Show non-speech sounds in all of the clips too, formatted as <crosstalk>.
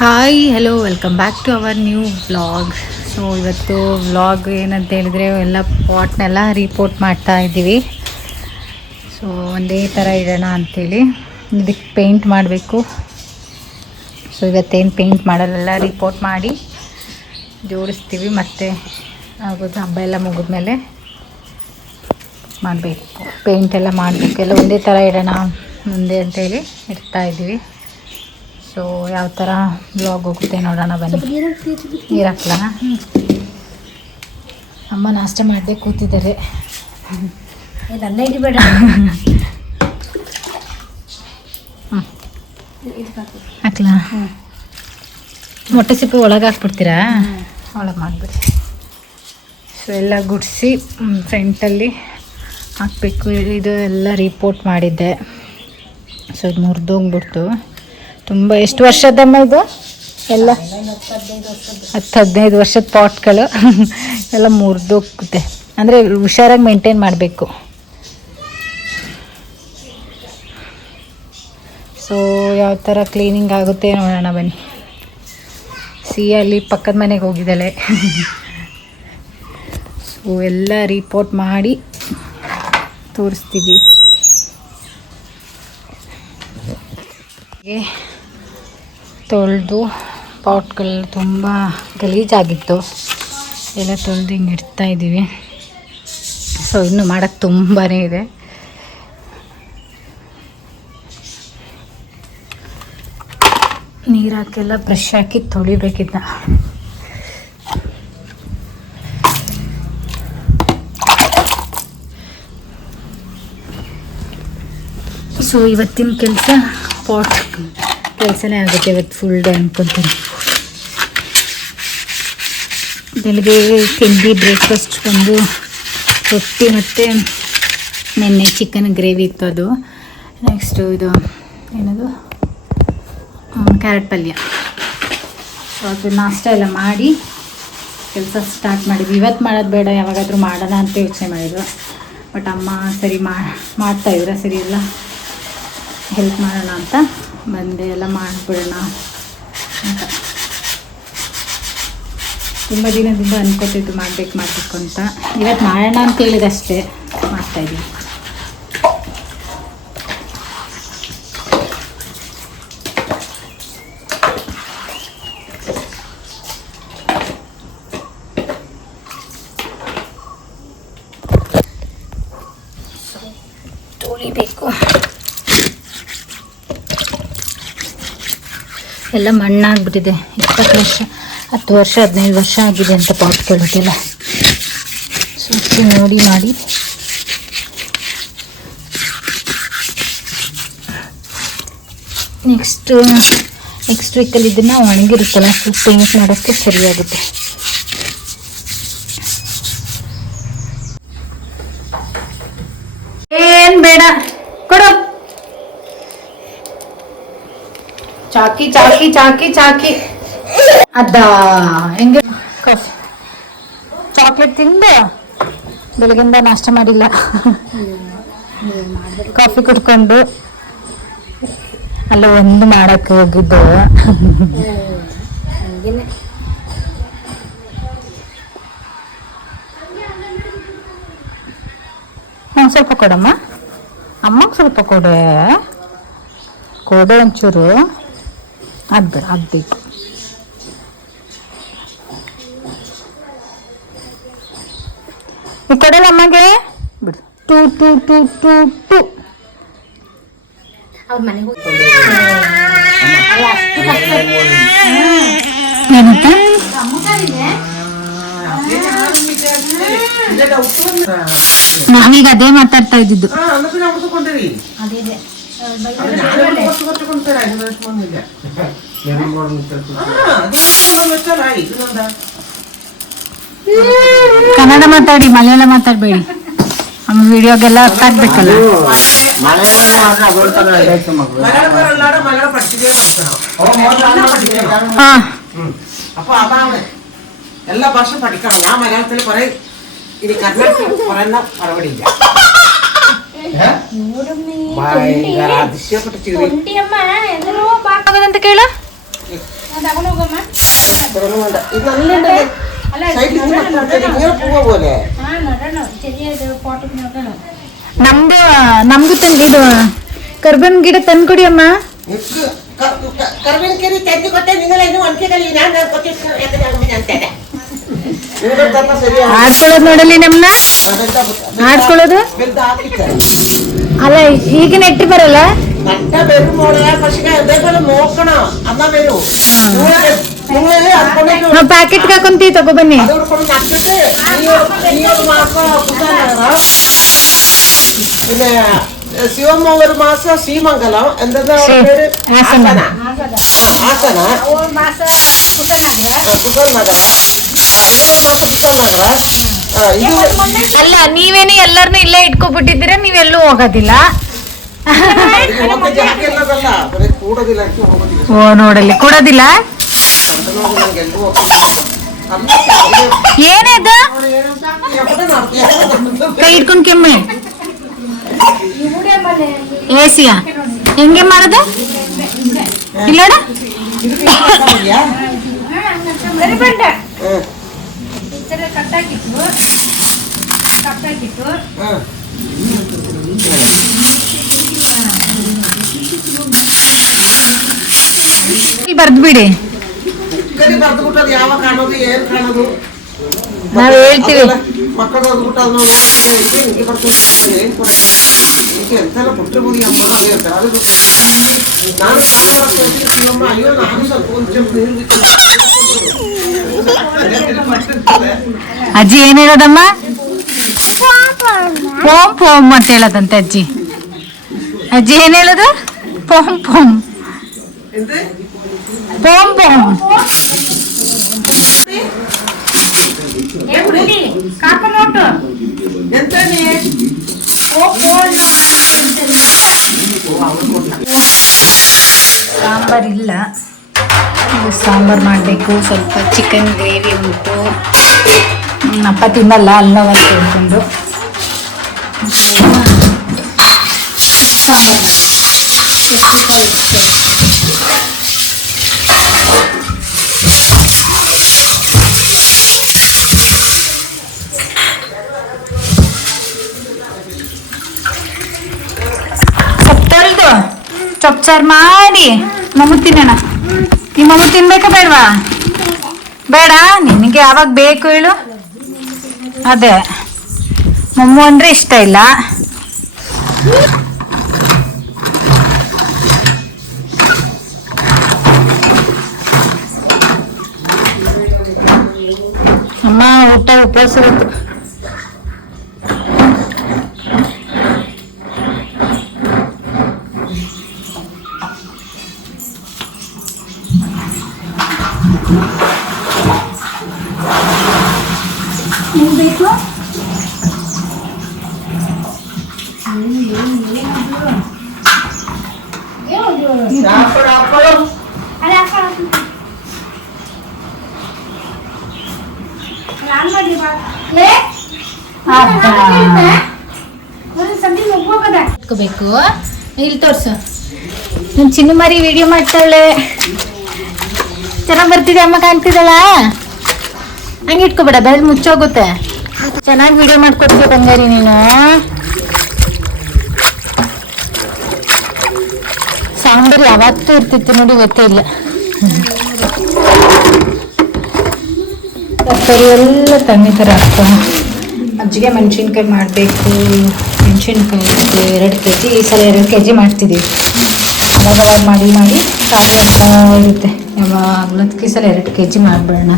Hi hello welcome back to our new vlog so ಇವತ್ತು vlog ಏನಂತ ಹೇಳಿದರೆ, ಎಲ್ಲ ಪಾಟ್ನೆಲ್ಲ ರಿಪೋರ್ಟ್ ಮಾಡ್ತಾ ಇದ್ದೀವಿ. ಸೊ ಒಂದೇ ಥರ ಇಡೋಣ ಅಂಥೇಳಿ ಇದಕ್ಕೆ ಪೇಂಟ್ ಮಾಡಬೇಕು. ಸೊ ಇವತ್ತೇನು ಪೇಂಟ್ ಮಾಡೋದೆಲ್ಲ ರಿಪೋರ್ಟ್ ಮಾಡಿ ಜೋಡಿಸ್ತೀವಿ. ಮತ್ತು ಆಗೋದು ಹಬ್ಬ ಎಲ್ಲ ಮುಗಿದ್ಮೇಲೆ ಮಾಡಬೇಕು. ಪೇಂಟ್ ಎಲ್ಲ ಮಾಡಬೇಕು. ಎಲ್ಲ ಒಂದೇ ಥರ ಇಡೋಣ ಮುಂದೆ ಅಂತೇಳಿ ಇಡ್ತಾ ಇದ್ದೀವಿ. ಸೊ ಯಾವ ಥರ ಬ್ಲಾಗ್ ಹೋಗುತ್ತೆ ನೋಡೋಣ ಬನ್ನಿ. ನೀರು ಹಾಕ್ಲಾ? ಅಮ್ಮ ನಾಷ್ಟ ಮಾಡಿದೆ ಕೂತಿದ್ದಾರೆ. ಅಲ್ಲೇ ಇಡಬೇಡ ಹ್ಞೂ ಹಾಕ್ಲಾ? ಮೊಟ್ಟೆ ಸಿಪ್ಪೆ ಒಳಗೆ ಹಾಕ್ಬಿಡ್ತೀರಾ? ಒಳಗೆ ಮಾಡಿಬಿಡಿ. ಸೊ ಎಲ್ಲ ಗುಡಿಸಿ ಫ್ರಂಟಲ್ಲಿ ಹಾಕಬೇಕು. ಇದು ಎಲ್ಲ ರಿಪೋರ್ಟ್ ಮಾಡಿದ್ದೆ. ಸೊ ಇದು ಮುರಿದೋಗ್ಬಿಡ್ತು. ತುಂಬ ಎಷ್ಟು ವರ್ಷದಮ್ಮ ಇದು? ಎಲ್ಲ ಹತ್ತು ಹದಿನೈದು ವರ್ಷದ ಪಾಟ್ಗಳು. ಎಲ್ಲ ಮುರಿದೋಗುತ್ತೆ ಅಂದರೆ ಹುಷಾರಾಗಿ ಮೇಂಟೈನ್ ಮಾಡಬೇಕು. ಸೊ ಯಾವ ಥರ ಕ್ಲೀನಿಂಗ್ ಆಗುತ್ತೆ ನೋಡೋಣ ಬನ್ನಿ. ಸಿ ಅಲ್ಲಿ ಪಕ್ಕದ ಮನೆಗೆ ಹೋಗಿದ್ದಾಳೆ. ಸೊ ಎಲ್ಲ ರಿಪೋರ್ಟ್ ಮಾಡಿ ತೋರಿಸ್ತೀವಿ. ತೊಳೆದು ಪಾಟ್ಗಳು ತುಂಬ ಗಲೀಜಾಗಿತ್ತು. ಎಲ್ಲ ತೊಳೆದು ಹಿಂಗೆ ಇಡ್ತಾ ಇದ್ದೀವಿ. ಸೊ ಇನ್ನು ಮಾಡೋಕ್ಕೆ ತುಂಬಾ ಇದೆ. ನೀರು ಹಾಕೆಲ್ಲ ಬ್ರಷ್ ಹಾಕಿ ತೊಳಿಬೇಕಿದ್ದ ಸೊ ಇವತ್ತಿನ ಕೆಲಸ ಪಾಟ್ ಕೆಲಸನೇ ಆಗುತ್ತೆ ಇವತ್ತು ಫುಲ್ ಡೇ ಅನ್ಕೊತೀನಿ. ಬೆಳಗ್ಗೆ ತಿಂಡಿ ಬ್ರೇಕ್ಫಾಸ್ಟ್ ಬಂದು ರೊಟ್ಟಿ ಮತ್ತು ನೆನ್ನೆ ಚಿಕನ್ ಗ್ರೇವಿ ಇತ್ತು ಅದು. ನೆಕ್ಸ್ಟು ಇದು ಏನದು? ಕ್ಯಾರೆಟ್ ಪಲ್ಯ. ಸೊ ಅದು ನಾಷ್ಟ ಎಲ್ಲ ಮಾಡಿ ಕೆಲಸ ಸ್ಟಾರ್ಟ್ ಮಾಡಿದ್ವಿ. ಇವತ್ತು ಮಾಡೋದು ಬೇಡ, ಯಾವಾಗಾದರೂ ಮಾಡೋಣ ಅಂತ ಯೋಚನೆ ಮಾಡಿದ್ರು. ಬಟ್ ಅಮ್ಮ ಸರಿ ಮಾಡ್ತಾ ಸರಿ ಎಲ್ಲ ಹೆಲ್ಪ್ ಮಾಡೋಣ ಅಂತ. ಬಂದೆ ಎಲ್ಲ ಮಾಡಿಬಿಡೋಣ ಅಂತ. ತುಂಬ ದಿನದಿಂದ ಅನ್ಕೋತಿದ್ದು ಮಾಡಬೇಕು ಮಾಡಬೇಕು ಅಂತ. ಇವತ್ತು ಮಾಡೋಣ ಅಂತ ಹೇಳಿದಷ್ಟೇ ಎಲ್ಲ ಮಣ್ಣಾಗ್ಬಿಟ್ಟಿದೆ. ಇಪ್ಪತ್ತು ವರ್ಷ, ಹತ್ತು ವರ್ಷ, ಹದಿನೈದು ವರ್ಷ ಆಗಿದೆ ಅಂತ ಪಾಟ್ ಕೇಳೋದಿಲ್ಲ ಸುತ್ತಿ ನೋಡಿ ಮಾಡಿ. ನೆಕ್ಸ್ಟು ನೆಕ್ಸ್ಟ್ ವೀಕಲ್ಲಿ ಇದನ್ನು ಒಣಗಿರುತ್ತಲ್ಲ ಸೊ ಪೇಂಟ್ ಮಾಡೋಕ್ಕೆ ಸರಿಯಾಗುತ್ತೆ ಏನ್ ಬೇಡ ಕೊಡು ಚಾಕಿ ಚಾಕಿ ಚಾಕಿ ಚಾಕಿ. ಅದ, ಹೆಂಗೆ? ಚಾಕ್ಲೇಟ್ ತಿಂದು ಬೆಳಗಿಂದ ನಾಷ್ಟ ಮಾಡಿಲ್ಲ. ಕಾಫಿ ಕುಡ್ಕೊಂಡು ಅಲ್ಲ ಒಂದು ಮಾಡಕ್ಕೆ ಹೋಗಿದ್ದು. ಹ್ಞೂ ಸ್ವಲ್ಪ ಕೊಡಮ್ಮ. ಅಮ್ಮಗೆ ಸ್ವಲ್ಪ ಕೊಡೆ. ಕೊಡೆ ಒಂಚೂರು. ಅದು ಆಗಬೇಕು ಅದು ಬೇಕು. ಈ ಕೊಡಲ್ಲ ಅಮ್ಮಗೆ ಬಿಡು. ಟು ಟು ಟು ಟು ಟು. ಅವ್ರ ಮನೆಗೆ ಹೋಗಿ ಏನಂತ ನಾವೀಗ ಅದೇ ಮಾತಾಡ್ತಾ ಇದ್ದಿದ್ದು. ಕನ್ನಡ ಮಾತಾಡಿ ಮಲಯಾಳ ಮಾತಾಡಬೇಡಿ ನಮ್ಮ ವಿಡಿಯೋಗೆಲ್ಲ ಅರ್ಥ ಆಗ್ಬೇಕಲ್ಲ ಹಾ അപ്പൊ അതാണ് എല്ലാ ഭാഷ പഠിക്കണം ഞാൻ മലയാളത്തിൽ കുറെ ഇനി കർണാടക പറയുന്ന മറുപടിയില്ല ಕೇಳ. ನಮ್ದು ನಮ್ದು ತಂದು ಇದು ಕರ್ಬೇನ್ ಗಿಡ ತಂದ್ಕೊಡಿ ಅಮ್ಮ ಕರ್ಬನ್ ಗಿಡ ತಂದು ಕೊಟ್ಟೆ ನಿಂಗಲ್ಲ ಇನ್ನು ಒಣಕೆಗಳು ನಾನು ಕೊಟ್ಟಿರ್ತೀನಿ ಅಂತ ಆಡ್ಕೊಳ್ಳೋದು ನೋಡಲಿ ನಮ್ನ ಆಡ್ಕೊಳ್ಳೋದು വലുതാക്കിട്ട് ಅಲ್ಲ ಈಗ ನೆಟ್ಟಿ ಬರಲ್ಲ നട്ട വരും മോളെ പക്ഷെ അതേപോലെ നോക്കണം എന്നാ വരൂ നിങ്ങള് നിങ്ങള് അതുകൊണ്ട് ನಾವು ಪ್ಯಾಕೆಟ್ಗೆ ಹಾಕೊಂತೀವಿ ತಗೋ ಬನ್ನಿ അതോട് കൊണ്ട് നട്ടിട്ട് ഈ ഒരു- ഈ ഒരു മാസം കുട്ടാനാണ് പിന്നെ ഏഹ്, ശിവമ്മ ഒരു മാസം ശ്രീമംഗലം എന്താ ശ്രീ- പേര് ആസന. ആസന ಆಗದ ಅಲ್ಲ, ನೀವೇನೆ ಎಲ್ಲರನ್ನೂ ಇಲ್ಲೇ ಇಟ್ಕೊಬಿಟ್ಟಿದ್ರೆ ನೀವೆಲ್ಲೂ ಹೋಗೋದಿಲ್ಲ? ಓ, ನೋಡಲ್ಲಿ, ಕೊಡೋದಿಲ್ಲ? ಏನದು ಕೈ ಇಟ್ಕೊಂಡ್ ಕೆಮ್ಮೆ. ಏಸಿಯಾ ಹೆಂಗೆ ಮಾಡೋದು ಇಲ್ಲಡ? ಥರ ಕಟ್ಟಾಕಿತ್ತು ಕಟ್ಟಾಕಿತ್ತು ಹ್ಮ್. ಬರ್ದು ಬಿಡಿ. ಕರಿ ಬರ್ದು ಅದು ಯಾವ ಕಾಣೋದು ಏನ್ ಕಾಣೋದು? ನಾವ್ ಹೇಳ್ತೀವಿ. ಮಕ್ಕಳು ಓದ್ಬಿಟ್ಟು ಅದನ್ನ ಹಿಂಗೆ ಬರ್ತದೆ ಏನ್ ಕೊಡೋದು ಈಗ ಎಂತೆಲ್ಲ ಕೊಟ್ಟರೆ ಹೋಗಿ ಅಮ್ಮ ಅದೇ ಅಂತಾರೆ ಅದು ನಾನು ಸಾಲ ಅಯ್ಯೋ ನಾನು ಸ್ವಲ್ಪ ಒಂದು ಜಂಪ್ ನೀರು ಬಿಟ್ಟು ಅಜ್ಜಿ ಏನ್ ಹೇಳೋದಮ್ಮ? ಪೋಮ್ ಪೋಮ್ ಅಂತ ಹೇಳದಂತೆ ಅಜ್ಜಿ. ಅಜ್ಜಿ ಏನ್ ಹೇಳೋದು? ಪೋಮ್ ಪೋಮ್. ಪೋಮ್ ಪೋಮ್. ಏ ಸಾಂಬಾರ್ ಇಲ್ಲ ಇದು ಸಾಂಬಾರ್ ಮಾಡಬೇಕು. ಸ್ವಲ್ಪ ಚಿಕನ್ ಗ್ರೇವಿ ಉಂಟು. ಹ್ಮ್, ಅಪ್ಪ ತಿನ್ನಲ್ಲ ಅಲ್ಲ ಅಂತ ಹೇಳ್ಕೊಂಡು ಸಾಂಬಾರ್ ಮಾಡಿ. ಉಪ್ಪಿನಕಾಯಿ ಇಟ್ಕೊಳ್ಳಿ. ಸೊಪ್ಪು ತೊಳ್ದು ಸೊಪ್ಪು ಸಾರು ಮಾಡಿ. ಮಮ್ಮು ತಿನ್ನೋಣ. ಈ ಮಮ್ಮು ತಿನ್ಬೇಕಾ ಬೇಡವಾ? ಬೇಡ, ನಿನಗೆ ಯಾವಾಗ ಬೇಕು ಹೇಳು. ಅದೇ, ಮಮ್ಮು ಅಂದರೆ ಇಷ್ಟ ಇಲ್ಲ. ಅಮ್ಮ, ಊಟ ಉಪವಾಸ ಇವತ್ತು. ಏನ್ ಬೇಕು ಹಾಕೊಳ್ಳು ಹಾಕೊಳ್ಳು ಅರೆ ಅಕ್ಕ ಆನ್ ಮಾಡಿ ಬಾ ಏ ಅಬ್ಬಾ. ಒಂದು ಸಂಧಿ ಹೋಗೋದ ಇಟ್ಕೋಬೇಕು ಇಲ್ಲಿ ತೋರ್ಸು ನನ್ನ ಚಿನ್ನು ಮರಿ ವಿಡಿಯೋ ಮಾಡ್ತಾಳೆ ಚೆನ್ನಾಗಿ ಬರ್ತಿದೆ ಅಮ್ಮ ಕಾಣ್ತಿದ್ದಾಳ ಹಂಗೆ ಇಟ್ಕೋಬೇಡ ಬೆಳ್ ಮುಚ್ಚೋಗುತ್ತೆ. ಚೆನ್ನಾಗಿ ವಿಡಿಯೋ ಮಾಡ್ಕೊಡ್ತೀಯ ಬಂಗಾರಿ ನೀನು. ಸಾಂಬಾರು ಯಾವತ್ತೂ ಇರ್ತಿತ್ತು ನೋಡಿ, ಗೊತ್ತೇ ಇಲ್ಲ. ತರಕಾರಿ ಎಲ್ಲ ತಣ್ಣಿ ಥರ ಹಾಕ್ತಾನೆ ಅಜ್ಜಿಗೆ ಮೆಣಸಿನ್ಕಾಯಿ ಮಾಡಬೇಕು. ಮೆಣಸಿನ್ಕಾಯಿ ಎರಡು ಕೆ ಜಿ ಈ ಸಲ ಎರಡು ಕೆ ಜಿ ಮಾಡ್ತಿದ್ದೀವಿ. ಅವಾಗ ಮಾಡಿ ಮಾಡಿ, ಖಾಲಿ ಇರುತ್ತೆ. ಯಾವಾಗಲೂ ಸಲ ಎರಡು ಕೆ ಜಿ ಮಾಡಿಬಿಡೋಣ.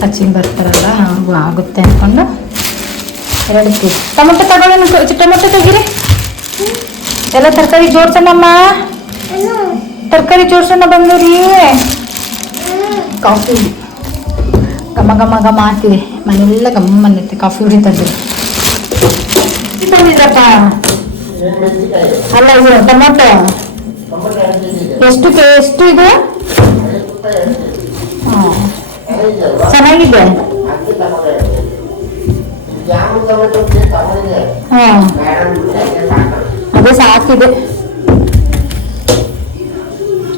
ಸಚಿನ್ ಬರ್ತಾರಲ್ಲ ಅವು ಆಗುತ್ತೆ ಅಂದ್ಕೊಂಡು ಎರಡು ಕೆ ಜಿ ಟೊಮೊಟೊ ತಗೊಳ್ಳೋಣ ಟೊಮೊಟೊ ತೆಗೀರಿ. ಎಲ್ಲ ತರಕಾರಿ ಜೋಡ್ಸೋಣಮ್ಮ. ತರಕಾರಿ ಜೋಡ್ಸೋಣ ಬಂದೂರಿ. ಕಾಫಿ ಘಮ ಘಮ ಘಮ ಆಗ್ತಿದೆ ಮನೆಯೆಲ್ಲ ಗಮ್ಮ ಅನ್ನತ್ತೆ ಕಾಫಿ ಹುಡಿತದ್ದು ತಂದಿದ್ರಪ್ಪ ಅಲ್ಲ ಇದು ಟೊಮೊಟೊ. ಎಷ್ಟು ಎಷ್ಟು ಇದು? ಚೆನ್ನಾಗಿದೆ ಅದು ಸಾಕಿದೆ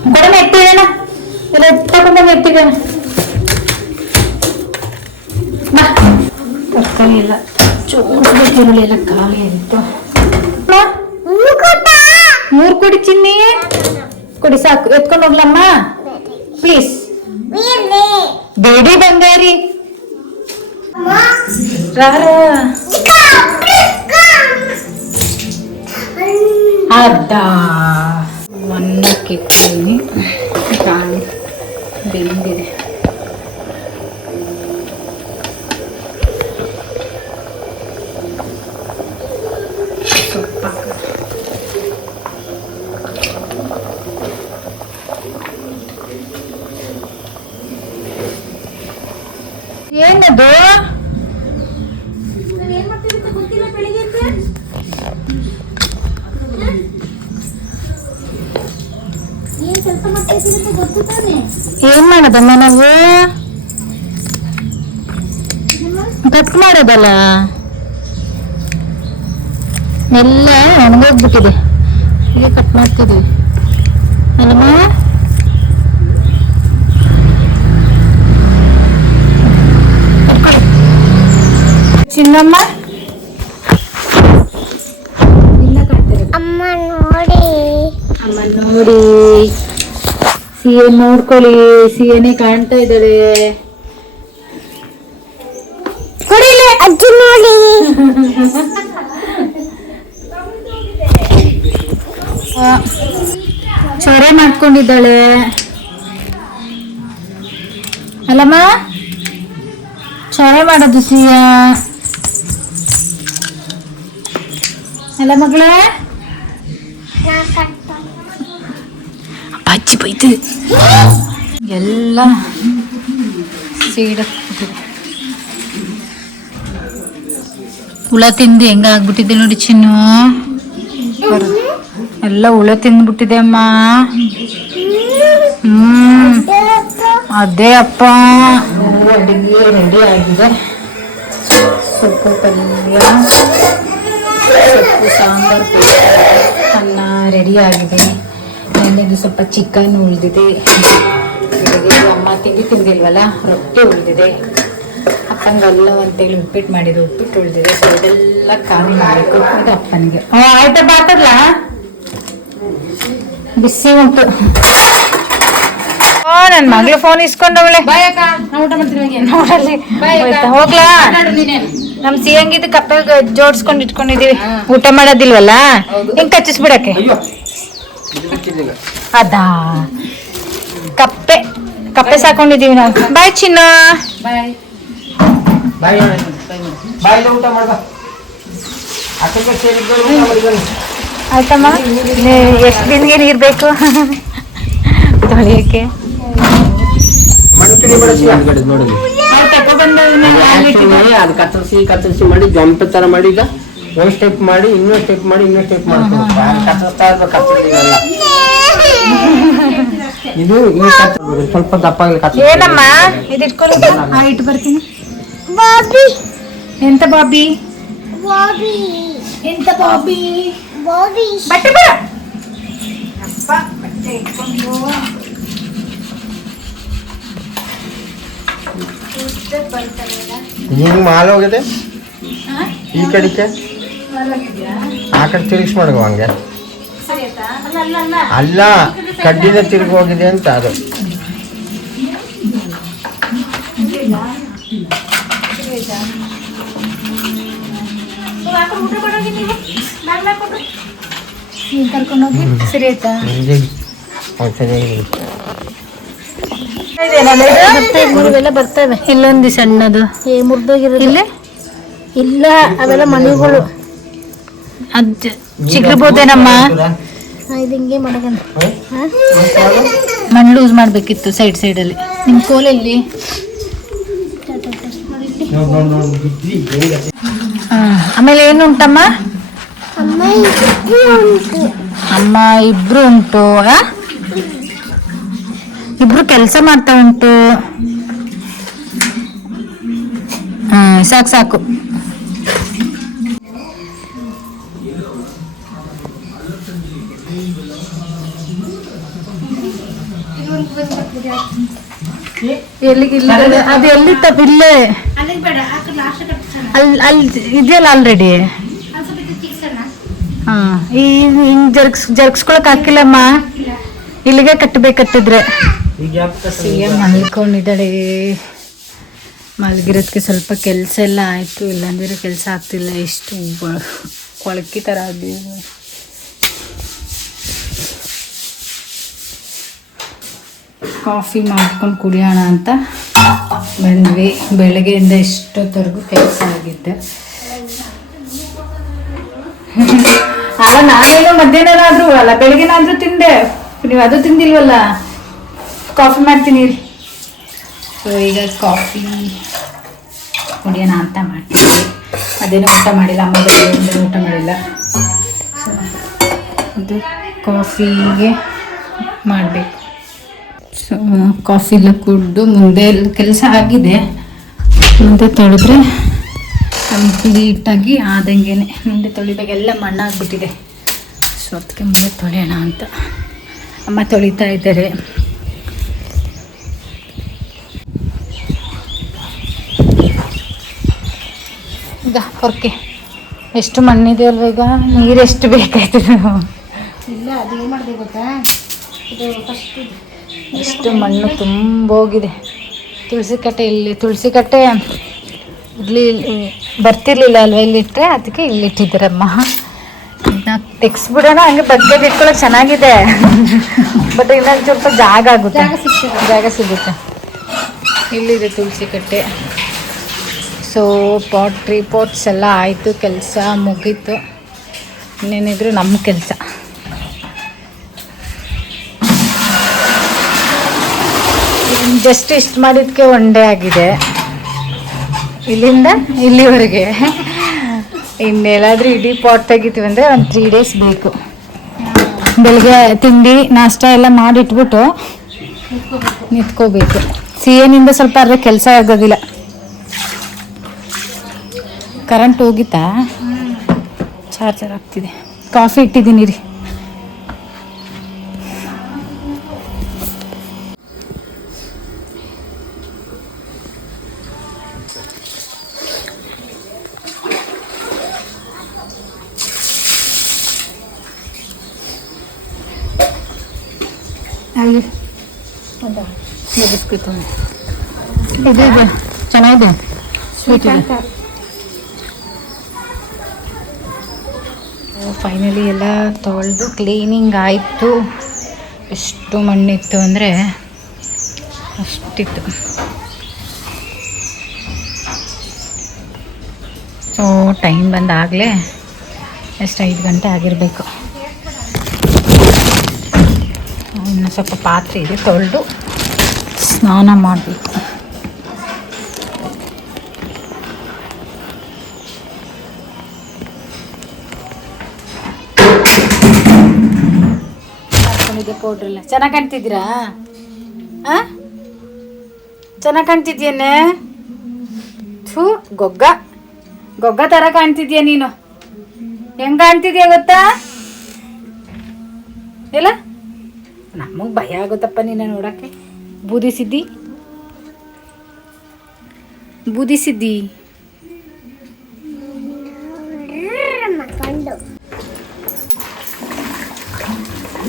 ಕೊಡಮ ಎತ್ತಿದೇನ ಇಲ್ಲ ತಗೊಂಡಂಗೆ ಎತ್ತಿದೆ ತರಕಾರಿ ಎಲ್ಲ ಜೋಡಿಸ್ಬೇಕು ನೋಡಿ ಎಲ್ಲ ಖಾಲಿ ಆಯಿತು ಮೂರು ಕೊಡಿ ಚಿನ್ನಿ ಕೊಡಿ ಸಾಕು ಎತ್ಕೊಂಡು ಹೋಗ್ಲಮ್ಮ ಪ್ಲೀಸ್ ಬೇಡಿ ಬಂಗಾರಿ ರಾರ ಅರ್ಧ ಅನ್ನಕ್ಕೆ ಇಟ್ಟಿದ್ದೀನಿ ಮಾಡೋದಲ್ಲ ಎಲ್ಲ ಒಣಗೋಗ್ಬಿಟ್ಟಿದೆ. ಈಗ ಕಟ್ ಮಾಡ್ತಿದ್ವಿ. ಅಲ್ಲಮ್ಮ? ಚಿನ್ನಮ್ಮ? ಅಮ್ಮ ನೋಡಿ. ಅಮ್ಮ ನೋಡಿ. ಸಿಎ ನೋಡ್ಕೊಳ್ಳಿ. ಸಿಎನೇ ಕಾಣ್ತಾ ಇದ್ದಾಳೆ. ಅಜ್ಜಿ ನೋಡಿ ಆ, ಚೊರೆ ಮಾಡ್ಕೊಂಡಿದ್ದಾಳೆ ಅಲ್ಲಮ್ಮ ಚೊರೆ ಮಾಡೋದು ಸಿಯ ಅಲ್ಲ ಮಗಳೇ ಅಜ್ಜಿ ಬೈತು ಎಲ್ಲ ಸೀಡ ಹುಳ ತಿಂದು ಹೆಂಗ ಆಗ್ಬಿಟ್ಟಿದೆ ನೋಡಿ ಚಿನ್ನು. ಎಲ್ಲ ಹುಳ ತಿಂದ್ಬಿಟ್ಟಿದೆ ಅಮ್ಮ. ಹ್ಮ್. ಅದೇ ಅಪ್ಪ. ಅಡುಗೆ ರೆಡಿ ಆಗಿದೆ ಸೊಪ್ಪು ಪಲ್ಯ. ಸೊಪ್ಪು ಸಾಂಬಾರು ಅನ್ನ ರೆಡಿ ಆಗಿದೆ. ನೆನ್ನೆದು ಸ್ವಲ್ಪ ಚಿಕನ್ ಉಳಿದಿದೆ. ಅಮ್ಮ ತಿಂಡಿ ತಿಂದಿಲ್ವಲ್ಲ? ರೊಟ್ಟಿ ಉಳಿದಿದೆ. ಅಪ್ಪಂಗಲ್ಲ ಅಂತೇಳಿ ಉಪ್ಪಿಟ್ಟು ಮಾಡಿದ್ರು ಉಪ್ಪಿಟ್ಟು ಉಳಿದಿದೆ ಸೊ ಇದೆಲ್ಲ ಖಾಲಿ ಮಾಡಬೇಕು ಇದು ಅಪ್ಪನಿಗೆ. ಹ್ಞೂ ಆಯ್ತಾ ಬಾತಲ್ಲ ಬಿಸಿ ಉಂಟು. ಓ ನನ್ನ ಮಗಳು ಫೋನ್ ಇಸ್ಕೊಂಡವಳೆ. ನೋಡಲ್ಲಿ? ಹೋಗ್ಲಾ? ನಮ್ ಸಿಯಂಗಿದ್ ಕಪ್ಪೆ ಜೋಡ್ಸ್ಕೊಂಡ್ ಇಟ್ಕೊಂಡಿದೀವಿ. ಊಟ ಮಾಡೋದಿಲ್ವಲ್ಲ? ಹಿಂಗ್ ಕಚ್ಚಿಸ್ಬಿಡಕ್ಕೆ. ಅದಾ. ಕಪ್ಪೆ. ಕಪ್ಪೆ ಸಾಕೊಂಡಿದೀವಿ ನಾವು. ಬಾಯ್ ಚಿನ್ನ. ಬಾಯಿ. ಊಟ ಮಾಡ್ಬಾ. ಅಕ್ಕಕ್ಕೆ ಸೇರಿದ್ದವ್ರು. ಆಯ್ತಮ್ಮ? ಎಷ್ಟು ದಿನಗೆ ನೀರು ಬೇಕು? ತೊಳಿಯಕ್ಕೆ. ಅದು ಕತ್ತರಿಸಿ ಕತ್ತರಿಸಿ ಮಾಡಿ ಜಂಪ್ ತರ ಮಾಡಿ ಈಗ. ಒಂದ್ ಸ್ಟೆಪ್ ಮಾಡಿ ಇನ್ನೂ ಸ್ಟೆಪ್ ಮಾಡಿ ಇನ್ನೂ ಸ್ಟೆಪ್ ಮಾಡ್ಬೇಕು ಕತ್ತರಿಸ್ತಾ ಇರ್ಬೇಕು ಕತ್ತರಿಸಿಲ್ಲ <laughs> ಇದು ಸ್ವಲ್ಪ ದಪ್ಪ ಏನಮ್ಮ? ಇದು ಇಟ್ಕೊಳ್ಳಿ ಇಟ್ಟು ಬರ್ತೀನಿ. ಬಾಬಿ ಎಂತ ಬಾಬಿ ಬಾಬಿ ಎಂತ ಬಾಬಿ ಬಾಬಿ ಬಟ್ಟೆ ಬರ ಅಪ್ಪ ಬಟ್ಟೆ ಇಟ್ಕೊಂಡು ಹಿಂಗ್ ಮಾಲ್ ಹೋಗಿದೆ ಈ ಕಡೆಗೆ ಆ ಕಡೆ ತಿರುಗಿಸ್ ಮಾಡುವ ಹಂಗೆ ಅಲ್ಲ ಕಡ್ಡಿನ ತಿರುಗಿ ಹೋಗಿದೆ ಅಂತ ಅದು ನೀನ್ ಕರ್ಕೊಂಡು ಹೋಗಿ ಸರಿ ಆಯ್ತಾ ಹಿಂಗೆ ಅವ್ನು ಸರಿಯಾಗಿ ಇವೆಲ್ಲ ಬರ್ತವೆ. ಇಲ್ಲೊಂದು ಸಣ್ಣದು ಏ ಮುರ್ದೋಗಿರೋದು? ಇಲ್ಲೇ? ಇಲ್ಲ ಅವೆಲ್ಲ ಮನೆಗಳು. ಅದು ಚಿಗ್ರಬೋದೇನಮ್ಮ? ಇದು ಹಿಂಗೆ ಮಣ್ಣು ಲೂಸ್ ಮಾಡ್ಬೇಕಿತ್ತು ಸೈಡ್ ಸೈಡಲ್ಲಿ ನಿಮ್ ಕೋಲಲ್ಲಿ. ಆಮೇಲೆ ಏನು ಉಂಟಮ್ಮ? ಅಮ್ಮ ಇದು ಉಂಟು ಅಮ್ಮ ಇಬ್ರು ಉಂಟು ಆ? ಇಬ್ರು ಕೆಲಸ ಮಾಡ್ತಾ ಉಂಟು. ಹ್ಮ್ ಸಾಕು ಸಾಕು. ಎಲ್ಲಿಗೆ ಇಲ್ಲ ಅದು ಎಲ್ಲಿತ್ತಪ್ಪ? ಇಲ್ಲೇ. ಅಲ್ಲಿ ಅಲ್ಲಿ ಇದೆಯಲ್ಲ ಆಲ್ರೆಡಿ ಹಾಂ ಈಗ ಹಿಂಗೆ ಜರ್ಗ್ಸ್ ಜರ್ಗ್ಸ್ಕೊಳಕ್ ಹಾಕಿಲ್ಲಮ್ಮ. ಇಲ್ಲಿಗೆ ಕಟ್ಟಬೇಕತ್ತಿದ್ರೆ ಮಲ್ಕೊಂಡಿದ್ದಾಳೆ. ಮಲಗಿರೋದಕ್ಕೆ ಸ್ವಲ್ಪ ಕೆಲಸ ಎಲ್ಲ ಆಯಿತು ಇಲ್ಲಾಂದ್ರೆ ಕೆಲಸ ಆಗ್ತಿಲ್ಲ. ಎಷ್ಟು ಕೊಳಕಿ ಥರ ಆದ್ವಿ. ಕಾಫಿ ಮಾಡ್ಕೊಂಡು ಕುಡಿಯೋಣ ಅಂತ. ಬಂದ್ವಿ ಬೆಳಗ್ಗೆಯಿಂದ ಎಷ್ಟೊತ್ತವರೆಗೂ ಕೆಲಸ ಆಗಿದ್ದೆ. ಅಲ್ಲ ನಾನೇನು ಮಧ್ಯಾಹ್ನನಾದ್ರೂ ಅಲ್ಲ, ಬೆಳಗ್ಗೆನಾದ್ರೂ ತಿಂದೆ. ನೀವು ಅದು ತಿಂದಿಲ್ವಲ್ಲ? ಕಾಫಿ ಮಾಡ್ತೀನಿ ಸೊ ಈಗ ಕಾಫಿ ಕುಡಿಯೋಣ ಅಂತ ಮಾಡ್ತೀನಿ. ಅದೇನು ಊಟ ಮಾಡಿಲ್ಲ, ಅಮ್ಮ ಬೆಳಗ್ಗೆ ಊಟ ಮಾಡಿಲ್ಲ. ಸೊ ಅದು ಕಾಫಿಗೆ ಮಾಡಬೇಕು. ಕಾಫಿ ಎಲ್ಲ ಕುಡ್ದು ಮುಂದೆ ಕೆಲಸ ಆಗಿದೆ. ಮುಂದೆ ತೊಳೆದ್ರೆ ಕಂಪ್ಲೀಟಾಗಿ ಆದಂಗೆನೆ. ಮುಂದೆ ತೊಳಿಬೇಕೆಲ್ಲ ಮಣ್ಣಾಗ್ಬಿಟ್ಟಿದೆ ಸೊ ಅದಕ್ಕೆ ಮುಂದೆ ತೊಳೆಯೋಣ ಅಂತ. ಅಮ್ಮ ತೊಳಿತಾ ಇದ್ದಾರೆ. ಈಗ ಹೊರಕೆ ಎಷ್ಟು ಮಣ್ಣಿದೆ ಅಲ್ವ ಈಗ? ನೀರೆಷ್ಟು ಬೇಕಾಯ್ತದೆ? ಇಲ್ಲ, ಅದು ಏನು ಮಾಡಿದೆ ಗೊತ್ತಾ? ಇದು ಫಸ್ಟ್ ಎಷ್ಟು ಮಣ್ಣು ತುಂಬೋಗಿದೆ ತುಳಸಿ ಕಟ್ಟೆ ಇಲ್ಲಿ ತುಳಸಿ ಕಟ್ಟೆ ಇಲ್ಲಿ ಬರ್ತಿರ್ಲಿಲ್ಲ ಅಲ್ವಾ ಇಲ್ಲಿಟ್ಟರೆ ಅದಕ್ಕೆ ಇಲ್ಲಿಟ್ಟಿದ್ದಾರಮ್ಮ ಇದನ್ನ ತೆಗ್ಸ್ಬಿಡೋಣ ಹಂಗೆ ಬಗ್ಗೆಗೆ ಇಟ್ಕೊಳ್ಳೋಕೆ ಚೆನ್ನಾಗಿದೆ. ಬಟ್ ಇನ್ನೊಂದು ಸ್ವಲ್ಪ ಜಾಗ ಆಗುತ್ತೆ. ಜಾಗ ಸಿಗುತ್ತೆ. ಇಲ್ಲಿದೆ ತುಳಸಿ ಕಟ್ಟೆ ಸೊ ಪಾಟ್ ಟ್ರೀ ಪಾಟ್ಸ್ ಎಲ್ಲ ಆಯಿತು ಕೆಲಸ ಮುಗೀತು. ಇನ್ನೇನಿದ್ರು ನಮ್ಮ ಕೆಲಸ. ಜಸ್ಟ್ ಇಷ್ಟು ಮಾಡಿದ್ಕೆ ಒನ್ ಡೇ ಆಗಿದೆ. ಇಲ್ಲಿಂದ ಇಲ್ಲಿವರೆಗೆ. ಇನ್ನೆಲ್ಲಾದರೂ ಇಡೀ ಪಾಟ್ ತೆಗಿತೀವಿ ಅಂದರೆ ಒಂದು ತ್ರೀ ಡೇಸ್ ಬೇಕು. ಬೆಳಗ್ಗೆ ತಿಂಡಿ ನಾಷ್ಟ ಎಲ್ಲ ಮಾಡಿಟ್ಬಿಟ್ಟು ನಿಂತ್ಕೋಬೇಕು. ಸಿ ಎನಿಂದ ಸ್ವಲ್ಪ ಅದ್ರ ಕೆಲಸ ಆಗೋದಿಲ್ಲ. ಕರೆಂಟ್ ಹೋಗಿತ್ತಾ? ಚಾರ್ಜರ್ ಆಗ್ತಿದೆ. ಕಾಫಿ ಇಟ್ಟಿದ್ದೀನಿ ರೀ ಇದು ಇದೆ. ಚೆನ್ನಾಗಿದೆ. ಸ್ವೀಟ್ ಇದೆ ಫೈನಲಿ ಎಲ್ಲ ತೊಳೆದು ಕ್ಲೀನಿಂಗ್ ಆಯಿತು. ಎಷ್ಟು ಮಣ್ಣಿತ್ತು ಅಂದರೆ ಅಷ್ಟಿತ್ತು. ಸೊ ಟೈಮ್ ಬಂದಾಗಲೇ ಎಷ್ಟು ಐದು ಗಂಟೆ ಆಗಿರಬೇಕು. ಇನ್ನು ಸ್ವಲ್ಪ ಪಾತ್ರೆ ಇದೆ ತೊಳೆದು. ಸ್ನಾನ ಮಾಡಬೇಕು. ಹಾಕೊಂಡಿದ್ದೆ ಚೆನ್ನಾಗಿ ಕಾಣ್ತಿದ್ದೀರಾ? ಆ? ಚೆನ್ನಾಗಿ ಕಾಣ್ತಿದ್ಯೇನೆ ಥೂ, ಗೊಗ್ಗ. ಗೊಗ್ಗ ಥರ ಕಾಣ್ತಿದ್ಯಾ ನೀನು? ಹೆಂಗೆ ಕಾಣ್ತಿದ್ಯಾ ಗೊತ್ತಾ? ಇಲ್ಲ ನಮಗೆ ಭಯ ಆಗುತ್ತಪ್ಪ ನಿನ್ನ ನೋಡಕ್ಕೆ. ಬೂದಿಸಿದ್ದಿ ಬೂದಿಸಿದ್ದಿ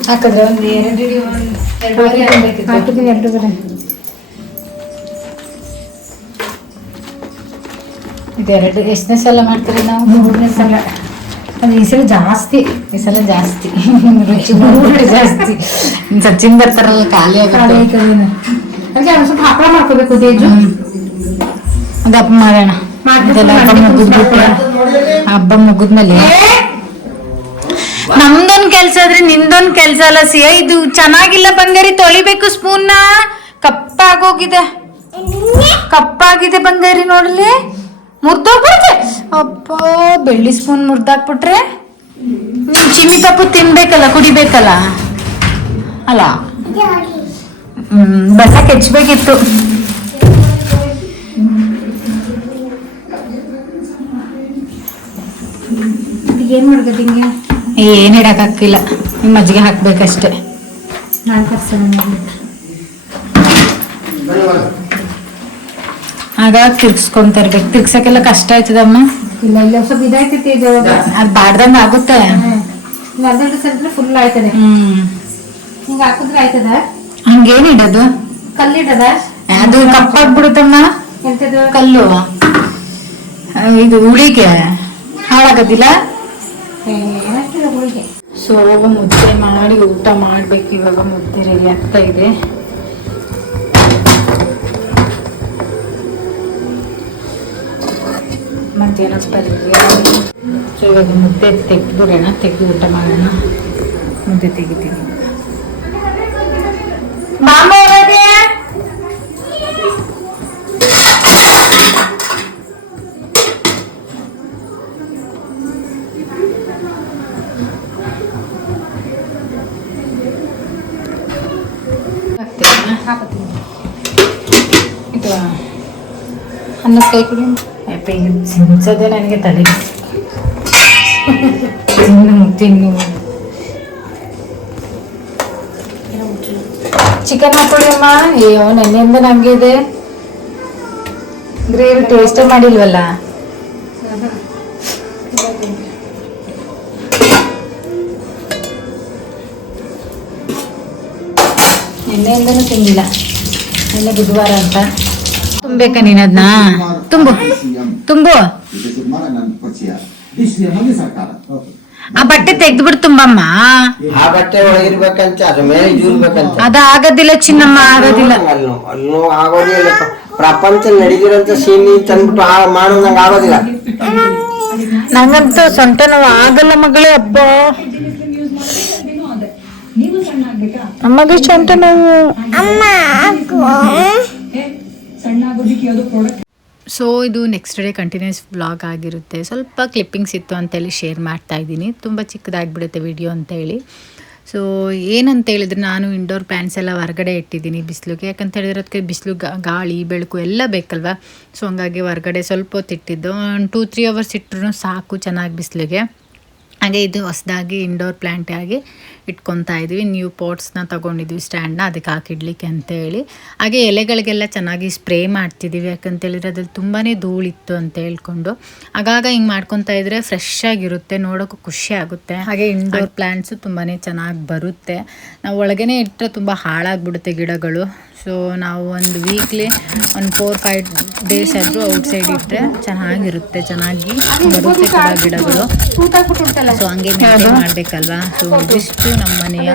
ಹಾಕಿದ್ರೆ ಒಂದು ಎರಡು ಇದೆರಡು ಎಷ್ಟನೇ ಸಲ ಮಾಡ್ತೀರಿ ನಾವು? ಮೂರನೇ ಸಲ. ಅದು ಈ ಸಲ ಜಾಸ್ತಿ ಈ ಸಲ ಜಾಸ್ತಿ. <laughs> ರುಚಿ ಜಾಸ್ತಿ. ಸಚಿನ್ ಬರ್ತಾರಲ್ಲ ಖಾಲಿ ಆಗುತ್ತೆ. ಅದಕ್ಕೆ ಒಂದು ಸ್ವಲ್ಪ ಹಪ್ಪಳ ಮಾಡ್ಕೋಬೇಕು ತೇಜು. ಒಂದು ಹಬ್ಬ ಮಾಡೋಣ. ಹಬ್ಬ ಮುಗಿದ್ಮೇಲೆ. ನಮ್ದೊಂದ್ ಕೆಲ್ಸ ಆದ್ರೆ ನಿಂದೊಂದ್ ಕೆಲ್ಸ ಅಲ್ಲ ಸಿಯ ಇದು ಚೆನ್ನಾಗಿಲ್ಲ ಬಂಗಾರಿ ತೊಳಿಬೇಕು ಸ್ಪೂನ್ನ ಕಪ್ಪಾಗೋಗಿದೆ ಕಪ್ಪಾಗಿದೆ ಬಂಗಾರಿ ನೋಡ್ಲಿ. ಮುರ್ದೋಗ್ಬಿಡುತ್ತೆ. ಅಪ್ಪ ಬೆಳ್ಳಿ ಸ್ಪೂನ್ ಮುರ್ದಾಕ್ಬಿಟ್ರೆ? ನೀವು ಚಿಮ್ಮಿ ಪಪ್ಪು ತಿನ್ಬೇಕಲ್ಲ ಕುಡಿಬೇಕಲ್ಲ? ಅಲ್ಲ? ಹ್ಮ್ ಬಸ ಕೆಚ್ಚಬೇಕಿತ್ತು ಏನು ಮಾಡ್ಬೇಕು ಹಿಂಗೆ ಏನ್ ಇಡಕ್ಕಾಗಿಲ್ಲ ನಿಮ್ಮ ಮಜ್ಜಿಗೆ ಹಾಕ್ಬೇಕಷ್ಟೇ. ನಾಲ್ಕು ಅದಾಗ ತಿರ್ಗ್ಸ್ಕೊಂತ ಇರ್ಬೇಕು ತಿರ್ಗ್ಸಕ್ಕೆಲ್ಲ ಕಷ್ಟ ಆಯ್ತದಮ್ಮ? ಇಲ್ಲ ಇಲ್ಲ ಸ್ವಲ್ಪ ಇದಾಯ್ತೈತಿ ಇದು. ಅದು ಬಾಡ್ದಂಗ ಆಗುತ್ತೆ. ಇಲ್ಲ ಅರ್ಧ ಸರಿದ್ರೆ ಫುಲ್ ಆಯ್ತದೆ. ಹ್ಮ್. ಹಿಂಗ ಹಾಕಿದ್ರೆ ಆಯ್ತದ? ಇಡದು? ಕಲ್ಲಿಡದ ಅದು ಕಪ್ಪಾಗ್ಬಿಡುತ್ತಮ್ಮ. ಎಂತದು? ಕಲ್ಲು. ಇದು ಉಳಿಗೆ ಹಾಳಾಗೋದಿಲ್ಲ? ಹುಳಿಗೆ? ಸೊ ಅವಾಗ ಮುದ್ದೆ ಮಾಡಿ ಊಟ ಮಾಡ್ಬೇಕು ಇವಾಗ ಮುದ್ದೆ ರೆಡಿ ಆಗ್ತಾ ಇದೆ. ಮಧ್ಯಾಹ್ನ ಪಲ್ಯ ಸೊ ಇವಾಗ ಮುದ್ದೆ ತೆಗೆದ್ಬಿಡೋಣ ತೆಗೆದು ಊಟ ಮಾಡೋಣ ಮುದ್ದೆ ತೆಗಿತೀನಿ ಮಾಮ ಹೋಗೋದ್ಯಾ? ಹಾಕ್ತೀರಾ? ಹಾಕತ್ತೀನಿ ಇದು ಅನ್ನದ ಕೈ ಕುಡಿ ಇದು ಸಿಂಚೋದೇ ನನಗೆ ತಲೆ ತಿನ್ನು ತಿನ್ನು. ಚಿಕನ್ ಹಾಕೊಳ್ಳಿ ಅಮ್ಮ. ಅಯ್ಯೋ, ನೆನ್ನೆಯಿಂದ ನಂಗೆ ಇದೆ. ಗ್ರೇವಿ ಟೇಸ್ಟೇ ಮಾಡಿಲ್ವಲ್ಲ? ನೆನ್ನೆಯಿಂದನೂ ತಿಂದಿಲ್ಲ. ನೆನ್ನೆ ಬುಧವಾರ ಅಂತ. ತುಂಬಬೇಕಾ ನೀನು ಅದನ್ನ ತುಂಬು. ತುಂಬು sini ಆ ಬಟ್ಟೆ ತೆಗ್ದ್ಬಿಡು ತುಂಬಮ್ಮ. ಆ ಬಟ್ಟೆ ಒಳಗಿರ್ಬೇಕಂತ ಅದ್ರ ಮೇಲೆ ಇರ್ಬೇಕಂತ. ಅದ ಆಗೋದಿಲ್ಲ ಚಿನ್ನಮ್ಮ ಆಗೋದಿಲ್ಲ. ಅಲ್ಲೂ ಅಲ್ಲೂ ಆಗೋದೇ ಇಲ್ಲ. ಪ- ಪ್ರಪಂಚ ನಡೀದಿರಂತ ಸೀನಿ ತಂದ್ಬಿಟ್ಟು ಆ ಮಾಡೋದಂಗೆ ಆಗೋದಿಲ್ಲ. ನಂಗಂತೂ ಸೊಂಟ ನೋವು ಆಗಲ್ಲ ಮಗಳೇ ಹಬ್ಬ ನಮಗೆ ಸೊಂಟ ನೋವು. ಸೊ ಇದು ನೆಕ್ಸ್ಟ್ ಡೇ ಕಂಟಿನ್ಯೂಸ್ ಬ್ಲಾಗ್ ಆಗಿರುತ್ತೆ. ಸ್ವಲ್ಪ ಕ್ಲಿಪ್ಪಿಂಗ್ಸ್ ಇತ್ತು ಅಂತೇಳಿ ಶೇರ್ ಮಾಡ್ತಾ ಇದ್ದೀನಿ. ತುಂಬ ಚಿಕ್ಕದಾಗಿಬಿಡುತ್ತೆ ವಿಡಿಯೋ ಅಂತೇಳಿ. ಸೊ ಏನಂತ ಹೇಳಿದ್ರೆ ನಾನು ಇಂಡೋರ್ ಪ್ಲ್ಯಾಂಟ್ಸ್ ಎಲ್ಲ ಹೊರಗಡೆ ಇಟ್ಟಿದ್ದೀನಿ ಬಿಸಿಲಿಗೆ. ಯಾಕಂತ ಹೇಳಿದ್ರೆ ಅದಕ್ಕೆ ಬಿಸಿಲು ಗಾಳಿ, ಬೆಳಕು ಎಲ್ಲ ಬೇಕಲ್ವ? ಸೊ ಹಂಗಾಗಿ ಹೊರಗಡೆ ಸ್ವಲ್ಪ ಹೊತ್ತು ಇಟ್ಟಿದ್ದು. ಒಂದು ಟೂ ತ್ರೀ ಅವರ್ಸ್ ಇಟ್ಟರು ಸಾಕು ಚೆನ್ನಾಗಿ ಬಿಸಿಲಿಗೆ. ಹಾಗೆ ಇದು ಹೊಸದಾಗಿ ಇಂಡೋರ್ ಪ್ಲ್ಯಾಂಟ್ ಆಗಿ ಇಟ್ಕೊತಾ ಇದ್ವಿ ನ್ಯೂ ಪಾಟ್ಸ್ನ ತೊಗೊಂಡಿದ್ವಿ ಸ್ಟ್ಯಾಂಡ್ನ ಅದಕ್ಕೆ ಹಾಕಿಡ್ಲಿಕ್ಕೆ ಅಂತೇಳಿ. ಹಾಗೆ ಎಲೆಗಳಿಗೆಲ್ಲ ಚೆನ್ನಾಗಿ ಸ್ಪ್ರೇ ಮಾಡ್ತಿದ್ದೀವಿ. ಯಾಕಂತೇಳಿದ್ರೆ ಅದ್ರಲ್ಲಿ ತುಂಬಾ ಧೂಳಿತ್ತು ಅಂತ ಹೇಳ್ಕೊಂಡು. ಆಗಾಗ ಹಿಂಗೆ ಮಾಡ್ಕೊತಾ ಇದ್ರೆ ಫ್ರೆಶ್ ಆಗಿರುತ್ತೆ ನೋಡೋಕ್ಕೂ ಖುಷಿ ಆಗುತ್ತೆ. ಹಾಗೆ ಇಂಡೋರ್ ಪ್ಲ್ಯಾಂಟ್ಸು ತುಂಬಾ ಚೆನ್ನಾಗಿ ಬರುತ್ತೆ. ನಾವು ಒಳಗೇನೆ ಇಟ್ಟರೆ ತುಂಬ ಹಾಳಾಗ್ಬಿಡುತ್ತೆ ಗಿಡಗಳು. ಸೊ ನಾವು ಒಂದು ವೀಕ್ಲಿ ಒಂದು ಫೋರ್ ಫೈವ್ ಡೇಸ್ ಆದರೂ ಔಟ್ಸೈಡ್ ಇಟ್ಟರೆ ಚೆನ್ನಾಗಿರುತ್ತೆ. ಚೆನ್ನಾಗಿ ಬರುತ್ತೆ ಕೂಡ ಗಿಡಗಳು ಸೊ ಹಂಗೆ ಮಾಡಬೇಕಲ್ವಾ? ಸೊ ಇದಿಷ್ಟು ನಮ್ಮ ಮನೆಯ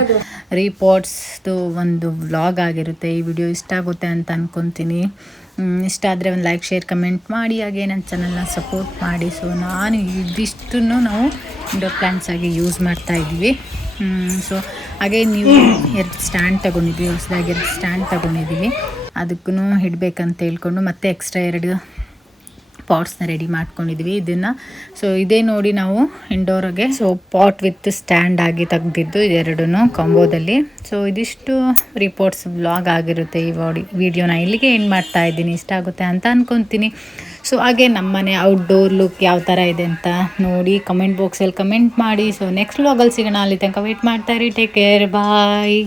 ರಿಪೋರ್ಟ್ಸ್ದು ಒಂದು ವ್ಲಾಗ್ ಆಗಿರುತ್ತೆ. ಈ ವಿಡಿಯೋ ಇಷ್ಟ ಆಗುತ್ತೆ ಅಂತ ಅಂದ್ಕೊತೀನಿ ಇಷ್ಟ ಆದರೆ ಒಂದು ಲೈಕ್ ಶೇರ್ ಕಮೆಂಟ್ ಮಾಡಿ. ಹಾಗೆ ನನ್ನ ಚಾನಲ್ನ ಸಪೋರ್ಟ್ ಮಾಡಿ. ಸೊ ನಾನು ಇದಿಷ್ಟನ್ನು ನಾವು ಇಂಡೋರ್ ಪ್ಲ್ಯಾಂಟ್ಸ್ ಆಗಿ ಯೂಸ್ ಮಾಡ್ತಾ ಇದ್ದೀವಿ. ಸೊ ಹಾಗೆ ನೀವು ಎರಡು ಸ್ಟ್ಯಾಂಡ್ ತೊಗೊಂಡಿದ್ವಿ ಹೊಸದಾಗಿ ಎರಡು ಸ್ಟ್ಯಾಂಡ್ ತೊಗೊಂಡಿದ್ದೀವಿ ಅದಕ್ಕೂ ಇಡಬೇಕಂತ ಹೇಳ್ಕೊಂಡು ಮತ್ತೆ ಎಕ್ಸ್ಟ್ರಾ ಎರಡು ಪಾಟ್ಸ್ನ ರೆಡಿ ಮಾಡ್ಕೊಂಡಿದ್ವಿ. ಇದನ್ನು ಸೊ ಇದೇ ನೋಡಿ ನಾವು ಇಂಡೋರಿಗೆ ಸೊ ಪಾಟ್ ವಿತ್ ಸ್ಟ್ಯಾಂಡ್ ಆಗಿ ತೆಗ್ದಿದ್ದು ಇದೆರಡೂ ಕಾಂಬೋದಲ್ಲಿ. ಸೊ ಇದಿಷ್ಟು ರಿಪೋರ್ಟ್ಸ್ ಬ್ಲಾಗ್ ಆಗಿರುತ್ತೆ ಈ ವಾಡಿ ವಿಡಿಯೋನ. ಇಲ್ಲಿಗೆ ಏನು ಮಾಡ್ತಾ ಇದ್ದೀನಿ. ಇಷ್ಟ ಆಗುತ್ತೆ ಅಂತ ಅಂದ್ಕೊತೀನಿ ಸೊ ಹಾಗೆ ನಮ್ಮನೆ ಔಟ್ಡೋರ್ ಲುಕ್ ಯಾವ ಥರ ಇದೆ ಅಂತ ನೋಡಿ ಕಮೆಂಟ್ ಬಾಕ್ಸಲ್ಲಿ ಕಮೆಂಟ್ ಮಾಡಿ. ಸೊ ನೆಕ್ಸ್ಟ್ ವ್ಲಾಗಲ್ಲಿ ಸಿಗೋಣ. ಅಲ್ಲಿ ತನಕ ವೆಯ್ಟ್ ಮಾಡ್ತಾ ಇರಿ. Take care bye